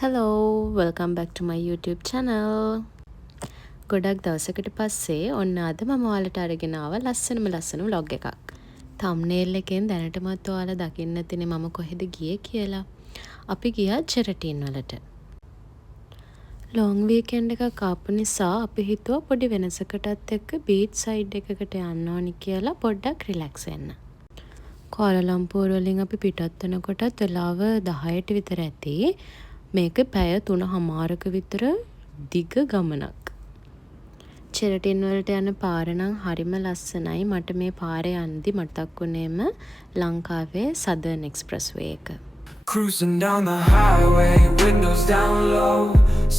Hello, welcome back to my YouTube channel. ගොඩක් දවසකට පස්සේ ඔන්න අද මම ඔයාලට අරගෙන ආව ලස්සන vlog එකක්. thumbnail එකෙන් දැනටමත් ඔයාලා දකින්න ඇතිනේ මම කොහෙද ගියේ කියලා. අපි ගියා චෙරටින් වලට. long weekend එකක් ආපු නිසා අපි හිතුවා පොඩි වෙනසකටත් එක්ක beach side එකකට යන්න ඕනි කියලා පොඩ්ඩක් relax වෙන්න. කොලලම්පූර් වලින් අපි පිටත් වෙනකොටත් වෙලාව 10ට විතර ඇති. මේක පැය 3:00ක විතර දිග ගමනක්. චෙරටින් වලට යන පාර නම් හරිම ලස්සනයි. මට මේ පාරේ යන්දි මතක් වුණේම ලංකාවේ Southern Expressway එක. Cruising down the highway, windows down low.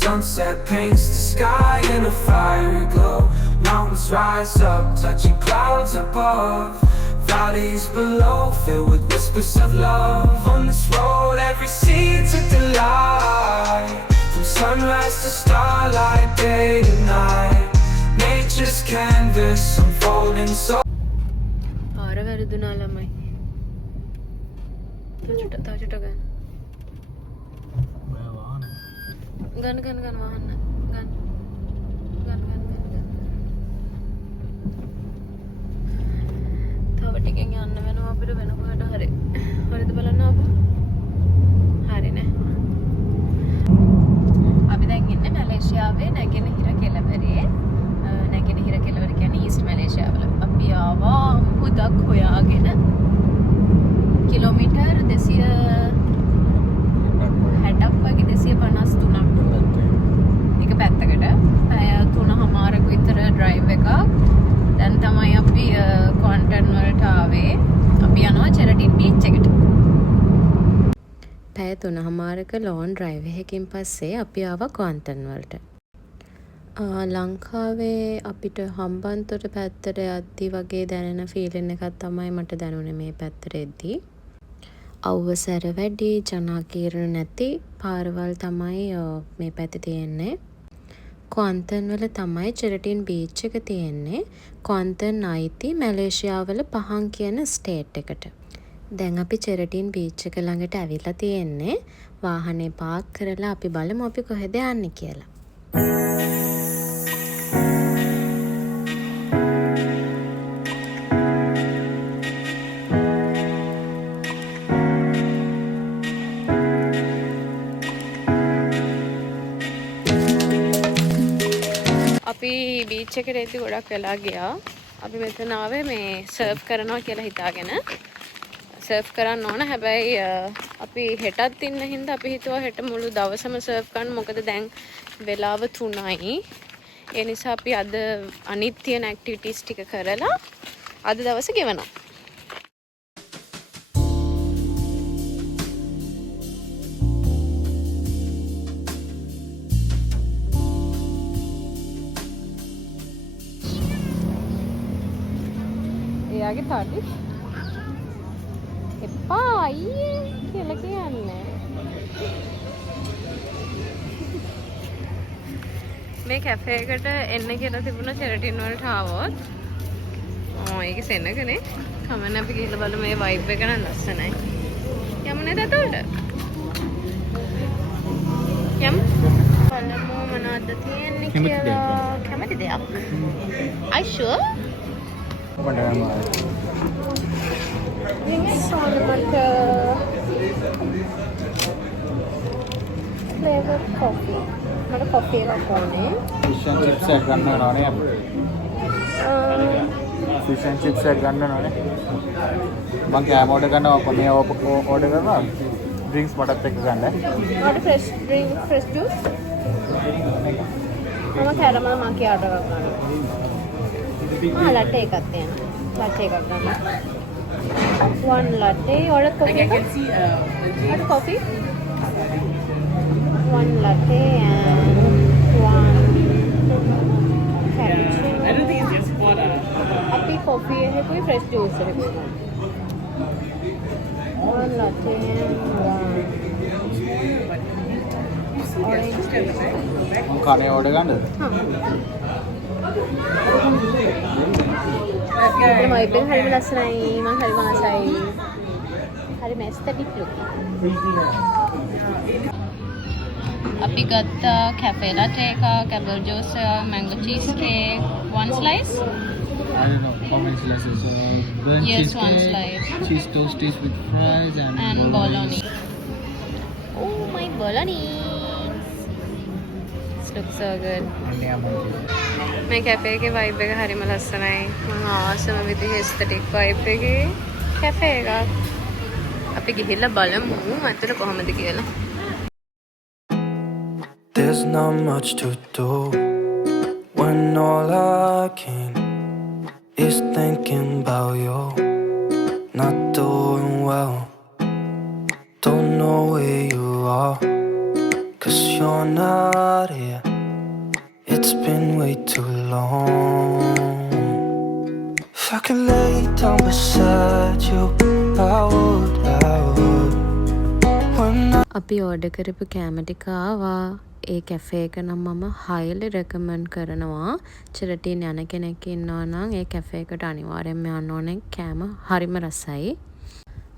Sunset paints the sky in a fiery glow. Mountains rise up, touching clouds above. Valleys below, filled with whispers of love. On this road, every scene's a delight. From sunrise to starlight, day to night. Nature's canvas unfolding so. පාර වැරදුනා ළමයි. තාචුට ගන්න වාහන ගන්න. තව ටිකෙන් යන්න වෙනවා අපිට වෙන කොහෙට හරි. හරිද බලන්න අපු. හරිනේ. අපි දැන් ඉන්නේ මැලේසියාවේ නැගෙනහිර කෙළවරේ. නැගෙනහිර කෙළවර කියන්නේ ඊස්ට් මැලේසියාවල. අපි ආවා මුහුදක් හොයාගෙන කිලෝමීටර් 260ක් වගේ 253ක් එක පැත්තකට පැය 3:00ක විතර ඩ්‍රයිව් එකක්. දැන් තමයි අපි ක්වන්ටන් වලට ආවේ. අපි යනවා චෙරටින් බීච් එකට. පැය 3:00ක ලෝන් ඩ්‍රයිව් එකකින් පස්සේ අපි ආවා ක්වන්ටන් වලට. ලංකාවේ අපිට හම්බන්තොට පැත්තට යද්දි වගේ දැනෙන ෆීලින් එකක් තමයි මට දැනුනේ මේ පැත්තට එද්දි. අවුවසැර වැඩි, ජනාකීර්ණ නැති පාරවල් තමයි මේ පැත්තේ තියෙන්නේ. ක්වන්තන් වල තමයි චෙරටින් බීච් එක තියෙන්නේ. ක්වන්තන් අයිති මැලේසියාවල පහන් කියන ස්ටේට් එකට. දැන් අපි චෙරටින් බීච් එක ළඟට ඇවිල්ලා තියෙන්නේ. වාහනේ පාක් කරලා අපි බලමු අපි කොහෙද යන්නේ කියලා. අපි බීච් එකට එද්දි ගොඩක් වෙලා ගියා. අපි මෙතන ආවේ මේ සර්ෆ් කරනවා කියලා හිතාගෙන. සර්ෆ් කරන්න ඕන. හැබැයි අපි හෙටත් ඉන්න හින්දා අපි හිතුවා හෙට මුළු දවසම සර්ෆ් කරන්න. මොකද දැන් වෙලාව 3යි. ඒ නිසා අපි අද අනිත් තියෙන ඇක්ටිවිටීස් ටික කරලා අද දවස ගෙවනවා. එයාගේ පාටි එපා අයියේ කියලා කියන්නේ. මේ කැෆේ එකට එන්න කියලා තිබුණා චෙරටින් වලට ආවොත්. ඒකේ සෙනගනේ. කමන්න අපි ගිහලා බලමු මේ වයිබ් එක නම් ලස්සනයි. යමු නේද එතකොට? යමු. බලමු මොනවද තියෙන්නේ කියලා. කැමති දෙයක්. I sure? Flavor coffee. මට coffee එකක් ඕනේ. Fish and chips එක ගන්න ඕනේ අපි. Fish and chips එක ගන්න ඕනේ. මම කෑම ඕඩර් කරනවා මේ ඕඩර් කරනවා. Drinks මටත් එක්ක ගන්න. මට fresh drink, fresh juice. මම කැරමල් මාකියාටෝ එකක් ගන්නවා. latte එකක් තියෙනවා. latte එකක් ගන්න. one latte. order coffee. What coffee? One latte and one cappuccino. I don't think it's just water. Happy coffee है कोई fresh juice है कोई. One latte and one orange juice. කනේ ඕඩර් ගන්නද? हाँ. ඉතින් මයිබ් එක හරිම ලස්සනයි. මම හරිම ආසයි. හරිම ඇස්තටික් ලුක්. අපි ගත්ත කැෆේ latte එකක්, apple juice එකක්, mango cheese cake, one slice. I don't know how many slices. Burnt Yes, cheesecake, one slice. cheese toasties with fries And bologna. Oh my bolognese. This looks so good. මේ cafe එකේ vibe එක හරිම ලස්සනයි. මම ආසම විදිහේ aesthetic vibe එකේ cafe එකක්. අපි ගිහිල්ලා බලමු අතට කොහමද කියලා. There's not much to do when all I can is thinking about you. Not doing well, don't know where you are, 'cause you're not here. It's been way too long. If I could lay down beside you, I would. When අපි order කරපු කෑම ටික ආවා. ඒ cafe එක නම් මම highly recommend කරනවා. චෙරටින් යන කෙනෙක් ඉන්නවා නම් ඒ කැෆේ එකට අනිවාර්යෙන්ම යන්න ඕනේ. කෑම හරිම රසයි.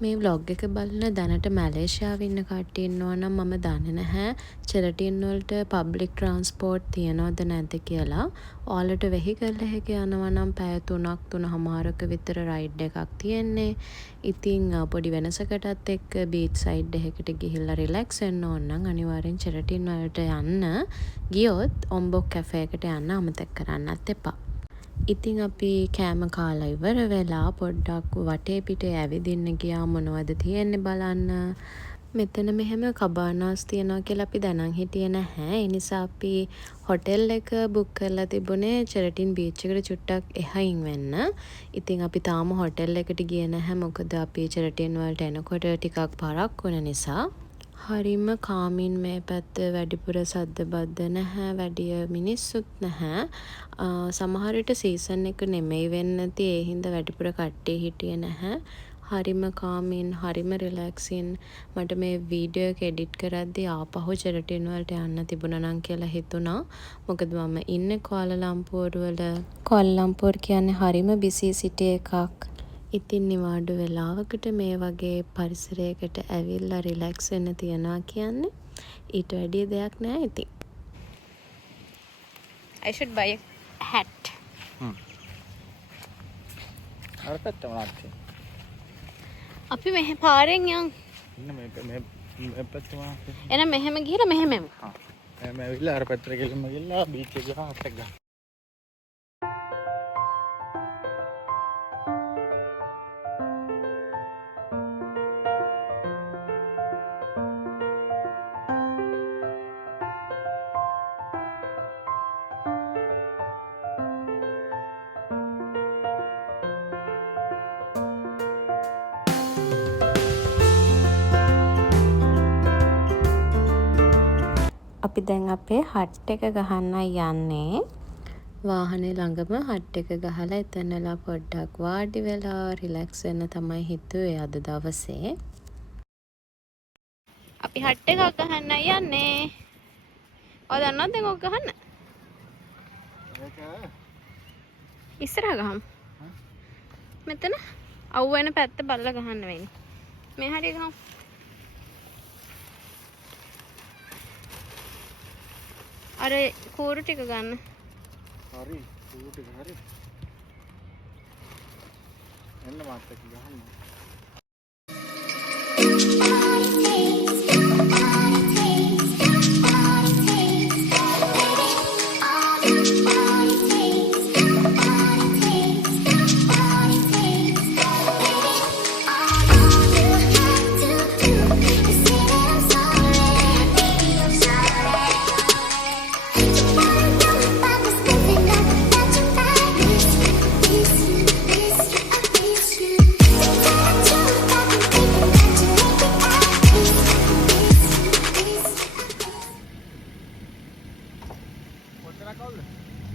මේ vlog එක බලන දැනට මැලේසියාවේ ඉන්න කට්ටිය ඉන්නවා නම් මම දන්නේ නැහැ චෙරටින් වලට public transport තියනවද නැද්ද කියලා. ඔයාලට vehicle එකක යනවා නම් පැය 3-3.5ක විතර ride එකක් තියෙන්නේ. ඉතින් පොඩි වෙනසකටත් එක්ක beach side එකකට ගිහිල්ලා relax වෙන්න ඕන නම් අනිවාර්යෙන් චෙරටින් වලට යන්න. ගියොත් ඔම්බොක් කැෆේ එකට යන්න අමතක කරන්නත් එපා. ඉතින් අපි කෑම කාලා ඉවර වෙලා පොඩ්ඩක් වටේ පිටේ ඇවිදින්න ගියා මොනවද තියෙන්නේ බලන්න. මෙතන මෙහෙම කබානාස් තියනවා කියලා අපි දැනන් හිටියේ නැහැ. ඒ නිසා අපි හොටෙල් එක බුක් කරලා තිබුණේ චෙරටින් බීච් එකට චුට්ටක් එහයින් වෙන්න. ඉතින් අපි තාම හොටෙල් එකට ගියේ නැහැ. මොකද අපි චෙරටින් වලට එනකොට ටිකක් පරක් වුණ නිසා. හරිම කාමින් මේ පැත්ත වැඩිපුර සද්ද බද්ද නැහැ, වැඩිය මිනිස්සුත් නැහැ. සමහර විට සීසන් එක නෙමෙයි වෙන්න ඇති, ඒ හින්දා වැඩිපුර කට්ටිය හිටියේ නැහැ. හරිම කාමින්, හරිම රිලැක්සින්. මට මේ වීඩියෝ එක එඩිට් කරද්දී ආපහු චෙරටින් වලට යන්න තිබුණා නම් කියලා හිතුණා. මොකද මම ඉන්නේ කුවාලාලම්පූර් වල. කුවාලාලම්පූර් කියන්නේ හරිම බිසි සිටි එකක්. ඉතින් නිවාඩු වෙලාවකට මේ වගේ පරිසරයකට ඇවිල්ලා රිලැක්ස් වෙන්න තියනවා කියන්නේ ඊට වැඩිය දෙයක් නෑ. ඉතින් I should buy a hat. අර පැත්ත මොනවද තියෙන්නේ? අපි මෙහෙ පාරෙන් යන්. ඉන්න මේ පැත්ත මොනවද? එහෙනම් මෙහෙම ගිහලා මෙහෙම යමු. හා. මම ඇවිල්ලා අර පැත්තට ගිහලා බීච් එක ගහලා හට් එක ගන්න. අපි දැන් අපේ හට් එක ගහන්නයි යන්නේ. වාහනේ ළඟම හට් එක ගහලා එතනලා පොඩ්ඩක් වාඩි වෙලා රිලැක්ස් වෙන්න තමයි හිතුවේ අද දවසේ. අපි හට් එකක් ගහන්නයි යන්නේ. ඔය දන්නවද දැන් ඔක ගහන්න? ඉස්සරහ ගහමු. මෙතන අවු වෙන පැත්ත බලලා ගහන්න වෙන්නේ. මේ හරිය ගහමු. අර කූරු ටික ගන්න. හරි, කූරු ටික හරි. එන්න මාත් එක්ක ගහන්න.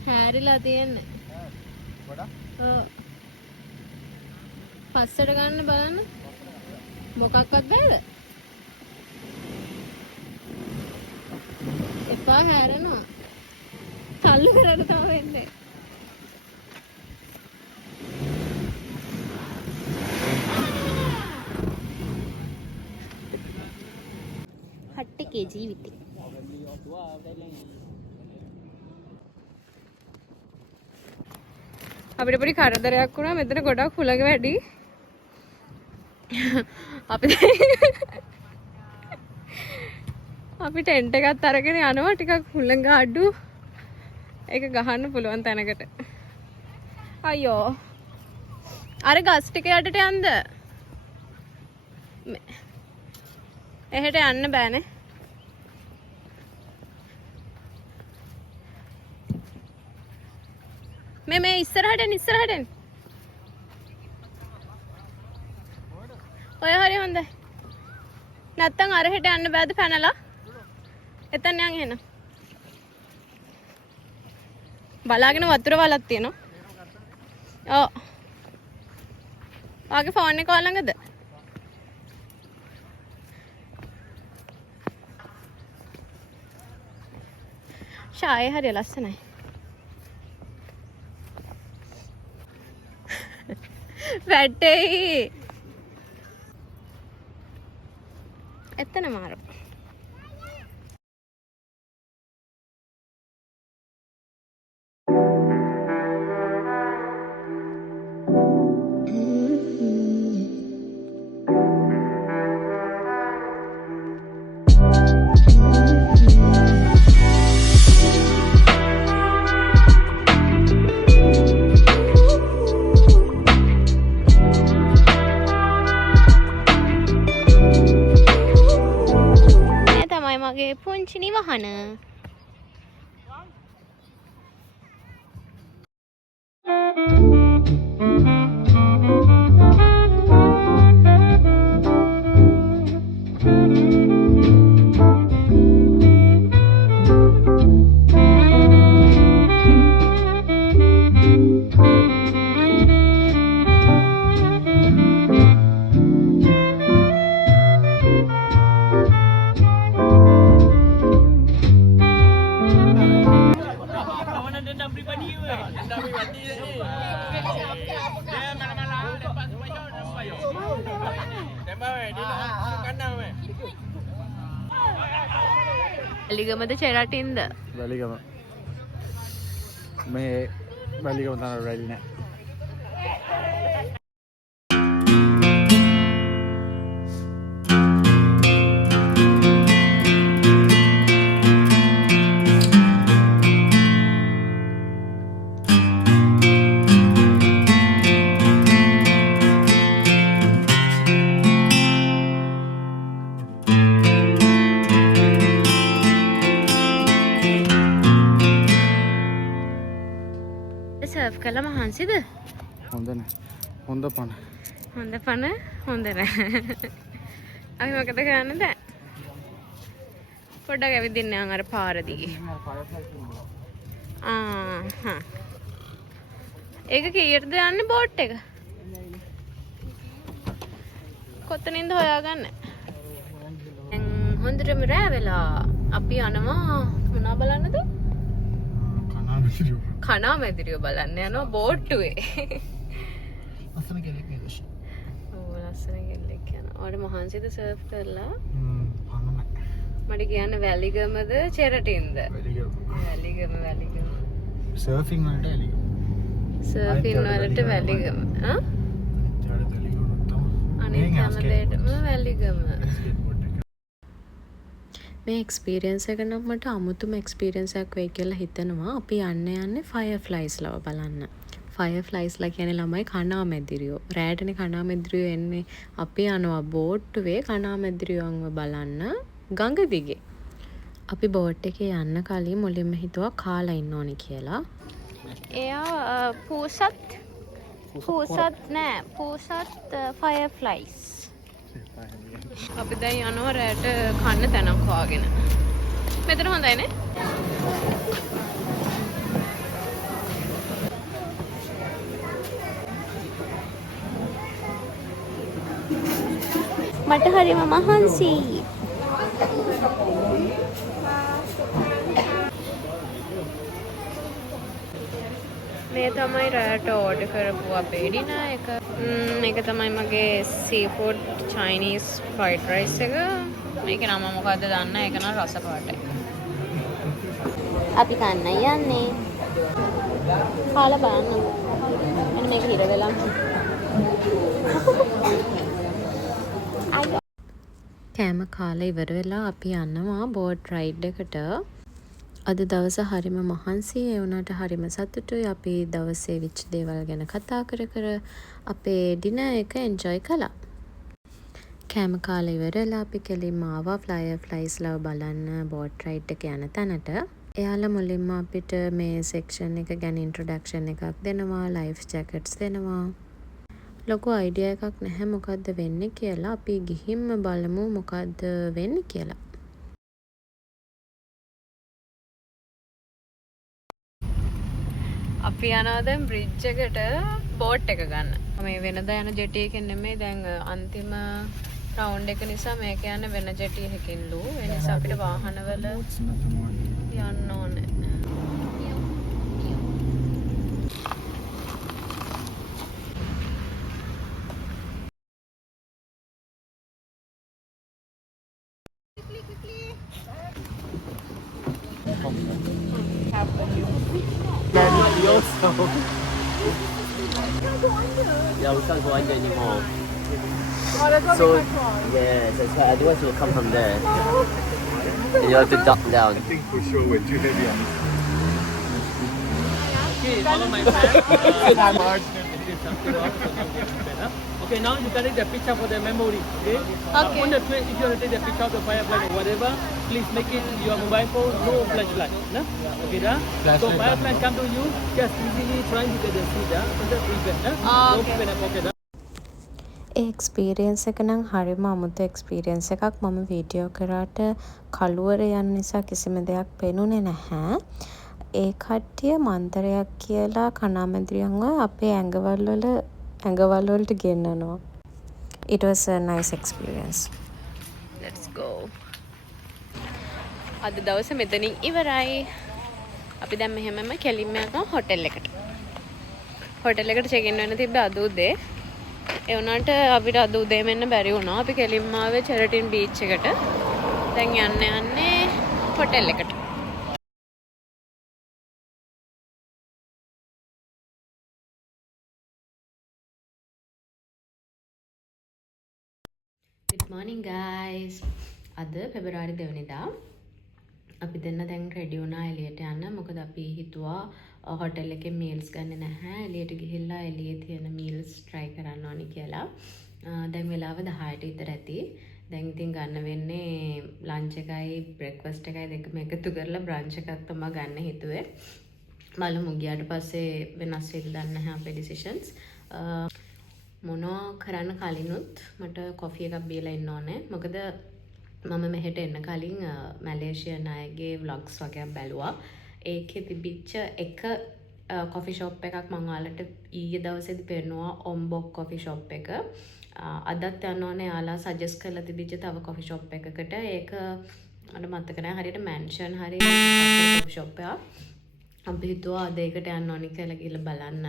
හැරිලා තියෙන්නේ. වඩා? ඔව්. පස්සට ගන්න බලන්න. මොකක්වත් බෑද? එපා හැරෙනවා. තල්ලු කරලා තමයි වෙන්නේ. හට්ටකේ ජීවිතේ. අපිට පොඩි කරදරයක් වුණා. මෙතන ගොඩක් හුළඟ වැඩි. අපි ටෙන්ට් එකත් අරගෙන යනවා. ටිකක් හුළඟ අඩු. ඒක ගහන්න පුළුවන් තැනකට. අයියෝ. අර ගස් ටික යටට යන්න. එහෙට යන්න බෑනේ. මේ ඉස්සරහට ඔය හරි හොඳයි. නැත්තම් අර හෙට යන්න බෑද පැනලා? එතන යන් එහෙනම්. බලාගෙන වතුර වලක් තියෙනවා. ඔව්. ආගේ ෆෝන් එක ළඟද? ෂායේ හරිය ලස්සනයි. වැටෙයි. එතන මාරු. මගේ පුංචි නිවහන. වැලිගමද චෙරටින්ද? වැලිගම. මේ වැලිගම තමයි රැලි නෑ. සර්ෆ් කළා මහන්සිද? හොඳ නෑ. හොඳ පණ. හොඳ පණ හොඳ නෑ. අපි මොකද කරන්නේ දැන්? පොඩ්ඩක් ඇවිදින්න යන් අර පාර දිගේ. ඒක කීයටද යන්නේ බෝට් එක? කොතනින්ද හොයාගන්න? දැන් හොඳටම රෑ වෙලා අපි යනවා මොනවා බලන්නද? කනා මැදිරියෝ බලන්න යනවා බෝට්ටුවේ. ලස්සන කෙල්ලෙක් නේද? ඔව් ලස්සන කෙල්ලෙක් යනවා. ඔයාලට මහන්සිද සර්ෆ් කරලා? පණ නෑ. මට කියන්න වැලිගමද චෙරටින්ද? වැලිගම. වැලිගම. සර්ෆින් වලට වැලිගම. සර්ෆින් වලට වැලිගම. ආ? අනිත් හැම දෙයකටම වැලිගම. මේ එක්ස්පීරියන්ස් එක නම් මට අමුතුම එක්ස්පීරියන්ස් එකක් වෙයි කියලා හිතනවා. අපි යන්නේ ෆයර්ෆ්ලයිස්ලා බලන්න. ෆයර්ෆ්ලයිස්ලා කියන්නේ ළමයි කණාමැදිරියෝ. රෑටනේ කණාමැදිරියෝ එන්නේ. අපි යනවා බෝට්ටුවේ කණාමැදිරියෝන්ව බලන්න ගඟ දිගේ. අපි බෝට් එකේ යන්න කලින් මුලින්ම හිතුවා කාලා ඉන්න ඕනේ කියලා. එයා පූසත් ෆයර්ෆ්ලයිස්. අපි දැන් යනවා රැට කන්න තැනක් හොයාගෙන. මෙතන හොඳයිනේ. මට හරිම මහන්සි. මේ තමයි රැට ඕඩර් කරපු අපේ ඩිනර් එක. මේක තමයි මගේ සීෆුඩ් චයිනීස් ෆ්‍රයිඩ් රයිස් එක. මේක නම මොකද්ද දන්නේ නැහැ. ඒක නම් රස පාටයි. අපි කන්න යන්නේ. කාලා බලන්න. මෙන්න මේක හිර වෙලා. කෑම කාලා ඉවර වෙලා අපි යනවා බෝට් රයිඩ් එකට. අද දවස හරිම මහන්සි. ඒ වුණාට හරිම සතුටුයි. අපි දවසේ විච් දේවල් ගැන කතා කර කර අපේ ඩිනර් එක එන්ජොයි කළා. කෑම කාලා ඉවර වෙලා අපි කෙලින්ම ආවා ෆ්ලයිස්ලා බලන්න බෝට් රයිඩ් එක යන තැනට. එයාලා මුලින්ම අපිට මේ සෙක්ෂන් එක ගැන ඉන්ට්‍රොඩක්ෂන් එකක් දෙනවා, ලයිෆ් ජැකට්ස් දෙනවා. ලොකු අයිඩියා එකක් නැහැ මොකද්ද වෙන්නේ කියලා. අපි ගිහින්ම බලමු මොකද්ද වෙන්නේ කියලා. අපි යනවා දැන් බ්‍රිජ් එකට බෝට් එක ගන්න. මේ වෙනදා යන ජෙටි එකෙන් නෙමෙයි දැන් අන්තිම රවුන්ඩ් එක නිසා මේක යන්නේ වෙන ජෙටි එකකින්ලු. ඒ නිසා අපිට වාහනවල යන්න ඕනේ. Yeah, we can't go under anymore. So, yeah, that's why otherwise we'll come from there. And you have to duck down. I think for sure we're too heavy on this. Okay, follow my plan. Okay, now you can take the picture for the memory. Okay. On the train, if you want to take the picture of the firefly or whatever, please make it your mobile phone, no flashlight. No? Okay, da? So firefly come to you, just easily trying to get the seat. Under prevent. No open a pocket. A experience එක නම් හරිම අමුතු experience එකක්. මම video කරාට කළුවර යන නිසා කිසිම දෙයක් පෙනුනේ නැහැ. ඒ කට්ටිය මන්තරයක් කියලා කණාමැදිරියන්ව අපේ ඇඟවල් වලට ගෙන්නනවා. It was a nice experience. Let's go. අද දවසේ මෙතනින් ඉවරයි. අපි දැන් මෙහෙමම කෙලින්ම යනවා හොටෙල් එකට. හොටෙල් එකට චෙක් ඉන් වෙන්න තිබ්බ අද උදේ. ඒ වුණාට අපිට අද උදේ මෙන්න බැරි වුණා. අපි කෙලින්ම ආවේ චෙරටින් බීච් එකට. දැන් යන්නේ හොටෙල් එකට. Good morning guys. අද පෙබරවාරි 2 වෙනිදා. අපි දෙන්න දැන් රෙඩි වුණා එළියට යන්න. මොකද අපි හිතුවා හොටෙල් එකේ මීල්ස් ගන්න නැහැ. එළියට ගිහිල්ලා එළියේ තියෙන මීල්ස් try කරන්න ඕනි කියලා. දැන් වෙලාව 10ට විතර ඇති. දැන් ඉතින් ගන්න වෙන්නේ ලන්ච් එකයි බ්‍රෙක්ෆාස්ට් එකයි දෙකම එකතු කරලා බ්‍රන්ච් එකක් තමයි ගන්න හිතුවේ. බලමු ගියාට පස්සේ වෙනස් වෙයිද දන්නේ නැහැ අපේ decisions. මොනවා කරන්න කලිනුත් මට කොෆි එකක් බීලා ඉන්න ඕනේ. මොකද මම මෙහෙට එන්න කලින් මැලේසියානු අයගේ vlogs වගේක් බැලුවා. ඒකේ තිබිච්ච එක කොෆි ෂොප් එකක් මම ඔයාලට ඊයේ දවසේදී පෙන්නුවා ඔම්බොක් කොෆි ෂොප් එක. අදත් යන්න ඕනේ යාලා සජෙස්ට් කරලා තිබිච්ච තව කොෆි ෂොප් එකකට. ඒක මට මතක නැහැ හරියට මැන්ෂන් හරි කොෆි ෂොප් එකක්. අපි හිතුවා අද ඒකට යන්න ඕනි කියලා ගිහලා බලන්න.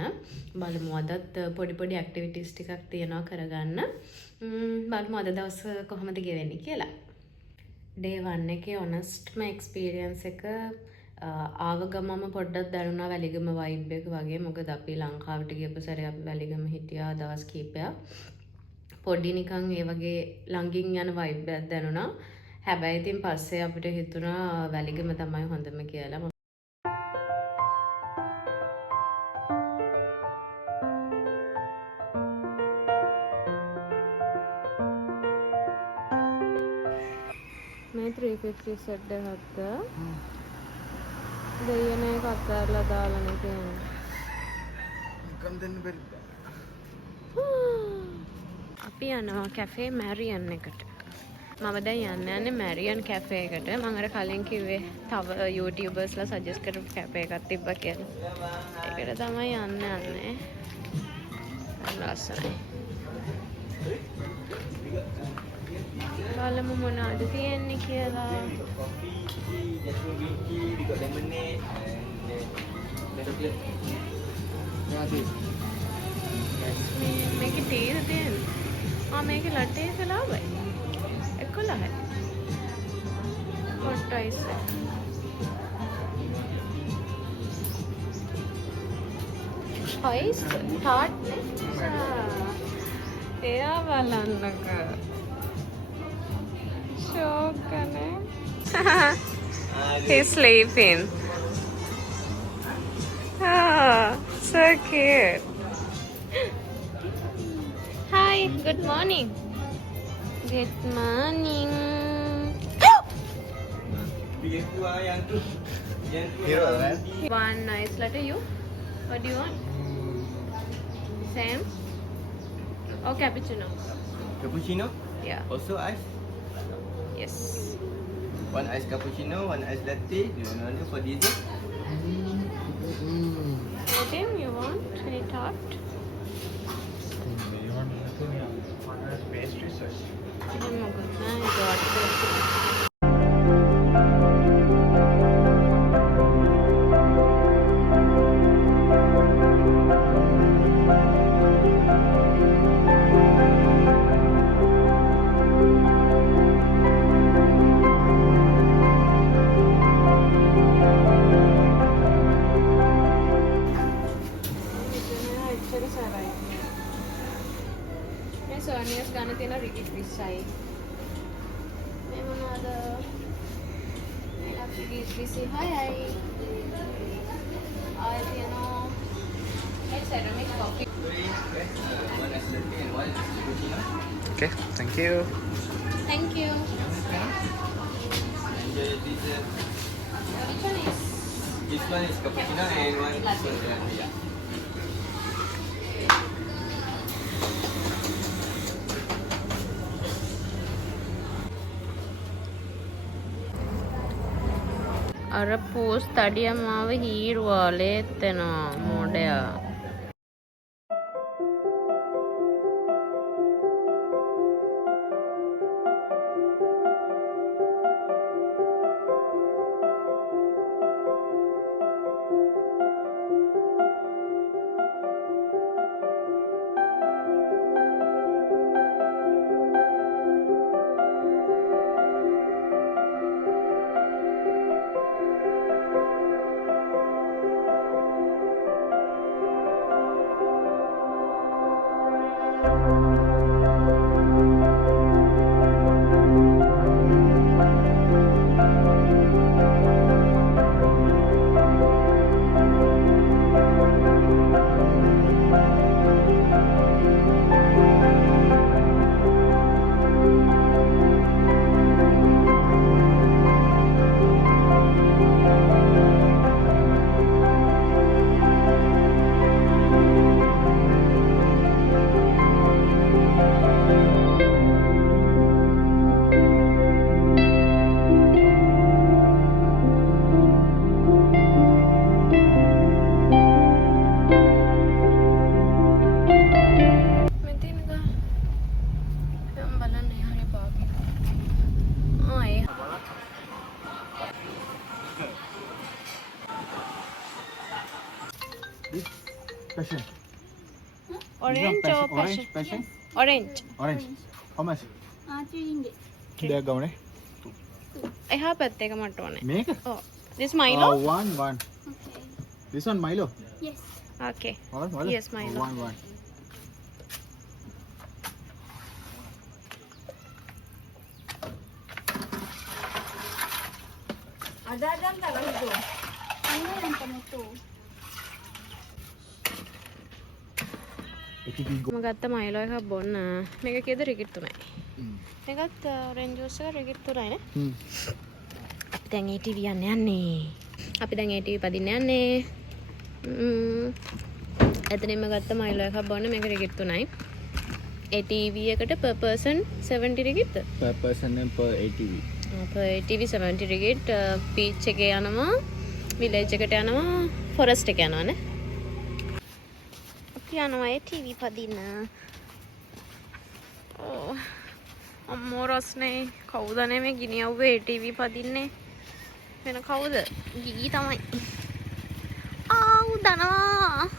බලමු අදත් පොඩි ඇක්ටිවිටිස් ටිකක් තියනවා කරගන්න. බලමු අද දවස් කොහොමද ගෙවෙන්නේ කියලා. ඩේ 1 එකේ ඔනස්ට්ම එක්ස්පීරියන්ස් එක ආව ගමම පොඩ්ඩක් දැනුණා වැලිගම වයිබ් එක වගේ. මොකද අපි ලංකාවට ගියපු සැරේ අපි වැලිගම හිටියා දවස් කීපයක්. පොඩි නිකන් ඒ වගේ ළඟින් යන වයිබ් එකක් දැනුණා. හැබැයි ඉතින් පස්සේ අපිට හිතුණා වැලිගම තමයි හොඳම කියලා. मैं 350 सेट हत्ता දෙයනේ කතරලා දාලා නේ අපි යනවා කැෆේ මැරියන් එකට. මම දැන් යන්නේ මැරියන් කැෆේ එකට. මම අර කලින් කිව්වේ තව YouTubers ලා සජෙස්ට් කරපු කැෆේ එකක් තිබ්බා කියලා. ඒකට තමයි යන්නේ. ලස්සනයි. බලමු මොනවද තියෙන්නේ කියලා. මේකේ තේර තියෙන්නේ. මේකේ ලටේ කලාවයි. 11යි. කොට්ටයිස්. Hoist thought එයා බලන්නක ෂෝකනේ he's sleeping. So cute. Hi, good morning. Good morning. One nice letter. You? What do you want? Same? Or cappuccino? Cappuccino? Yeah. Also ice? Yes. One ice cappuccino, one ice latte. Do you want for dessert? What you want? Any tart? Oh my God. Sonia ගන්න තියෙන රිකිට් 20යි. මේ මොනවාද? මේ රිකිට් 26යි. ආයෙ තියෙනවා මේ ceramic coffee. One ice latte and one cappuccino. Okay, thank you. Thank you. Enjoy your dessert. Which one is? This one is cappuccino and one is latte. Yeah. අර පෝස් තඩිය මාව හීරුවාලේ එත්තෙනවා මොඩයා. Passion. Orange or Orange, passion? passion. Orange. Orange. How much? 3 ringgit. දෙයක් ගවනේ. එහා පැත්ත එක මට ඕනේ. මේක? ඔව්. This Milo? One. Okay. This one Milo. Yes. Okay. One. Yes, Milo. One. Ano lang kami to? මම ගත්ත මයිලෝ එකක් බොන්න. මේක කීයද? රිකිට් 3යි. මේකත් ඔරෙන්ජ් ජූස් එක රිකිට් 3යි නේ. අපි දැන් ATV යන්නේ. පදින්න යන්නේ. එතනින්ම ගත්ත මයිලෝ එකක් බොන්න. මේක රිකිට් 3යි. ATV එකට per person 70 රිකිට්ද? Per person and per ATV. per ATV 70 ringgit. Beach එකේ යනවා, විලේජ් එකට යනවා, ෆොරස්ට් එක යනවා නේ. යනවා ATV පදින්න. අම්මෝ රස්නේ කවුද මේ ගිනියව්වේ ATV පදින්නේ? වෙන කවුද? ගිගී තමයි. ආව් දනවා.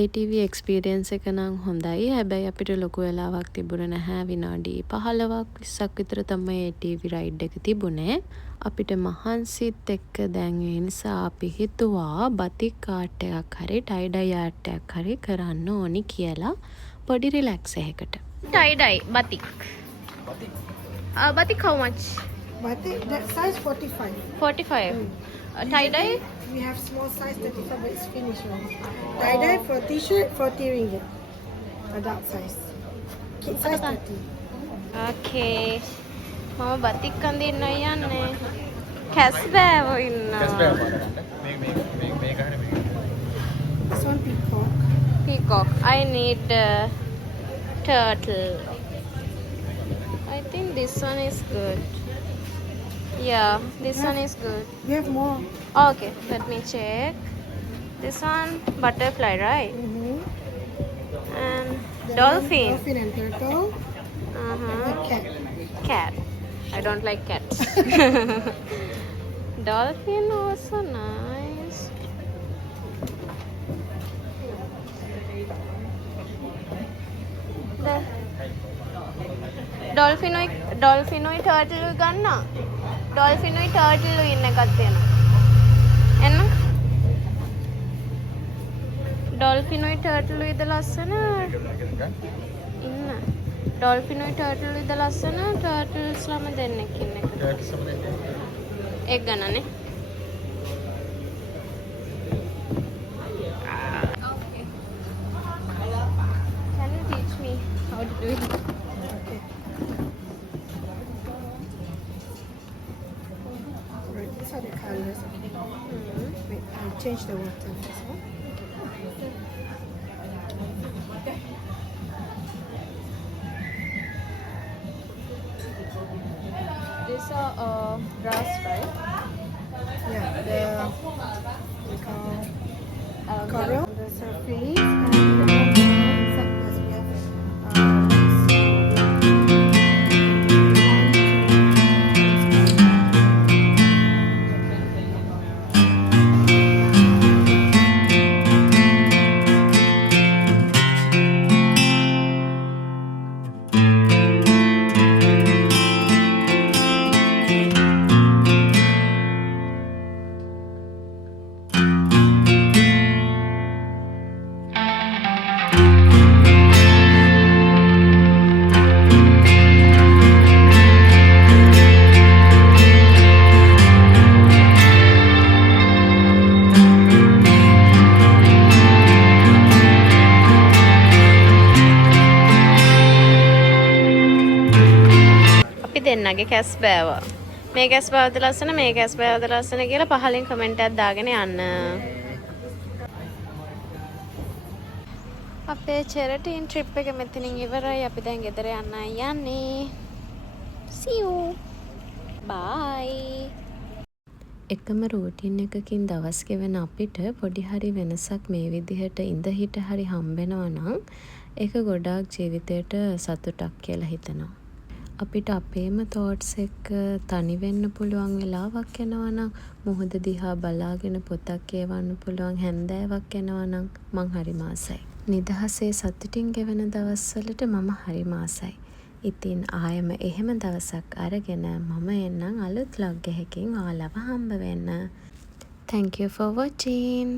ATV එක්ස්පීරියන්ස් එක නම් හොඳයි. හැබැයි අපිට ලොකු වෙලාවක් තිබුණේ නැහැ. විනාඩි 15ක් 20ක් විතර තමයි ATV රයිඩ් එක තිබුණේ. අපිට මහන්සිත් එක්ක දැන් ඒ නිසා අපි හිතුවා බතික් ආට් එකක් හරි ටයි ඩයි ආට් එකක් හරි කරන්න ඕනි කියලා පොඩි රිලැක්ස් එකකට. Tie dye batik. Batik how much? Batik, that size 45. 45. Tie-dye? We have small size 35, but it's finished one. Tie-dye for t-shirt, 40 ringgit. Adult size. Kid size 30. Okay. මම බතික් අඳින්න යන්නේ. කැස්බෑව ඉන්නවා. This one peacock. Peacock. I need turtle. I think this one is good. Yeah, this one is good. We have more. Okay, let me check. This one butterfly, right? And Then dolphin. Dolphin and turtle. Uh-huh. And cat. Cat. I don't like cats. Dolphin also nice. The Dolphin turtle ගන්නා. Dolphin turtle ඉන්න එකක් තියෙනවා. එන්න. Dolphin turtle ඉද ලස්සන ඉන්න. Dolphin turtle ඉද ලස්සන turtles ළම දෙන්නෙක් ඉන්න එක. එක් ගන්නනේ. Can you teach me how to do it? Okay. Right, these are the colors. Okay. Wait, I'll change the water first. Huh? These are grass, right? Yeah, the coral, the surface, and the inside this we have දෙන්නගේ කැස් බෑවා. මේ කැස් බෑවද ලස්සන මේ කැස් බෑවද ලස්සන කියලා පහලින් comment එකක් දාගෙන යන්න. අපේ චැරිටින් ට්‍රිප් එක මෙතනින් ඉවරයි. අපි දැන් ගෙදර යන්නයි යන්නේ. See you. Bye. එකම රූටින් එකකින් දවස් ගෙවන අපිට පොඩි හරි වෙනසක් මේ විදිහට ඉඳ හිට හරි හම්බෙනවා නම් ඒක ගොඩාක් ජීවිතේට සතුටක් කියලා හිතනවා. අපිට අපේම thoughts එක්ක තනි වෙන්න පුළුවන් වෙලාවක් එනවා නම් මොහොත දිහා බලාගෙන පොතක් කියවන්න පුළුවන් හැන්දෑවක් එනවා නම් මං හරි ආසයි. නිදහසේ සතුටින් ගෙවන දවස්වලට මම හරි ආසයි. ඉතින් ආයෙම එහෙම දවසක් අරගෙන මම එන්නම් අලුත් vlog එකකින් ඔයාලව හම්බ වෙන්න. Thank you for watching.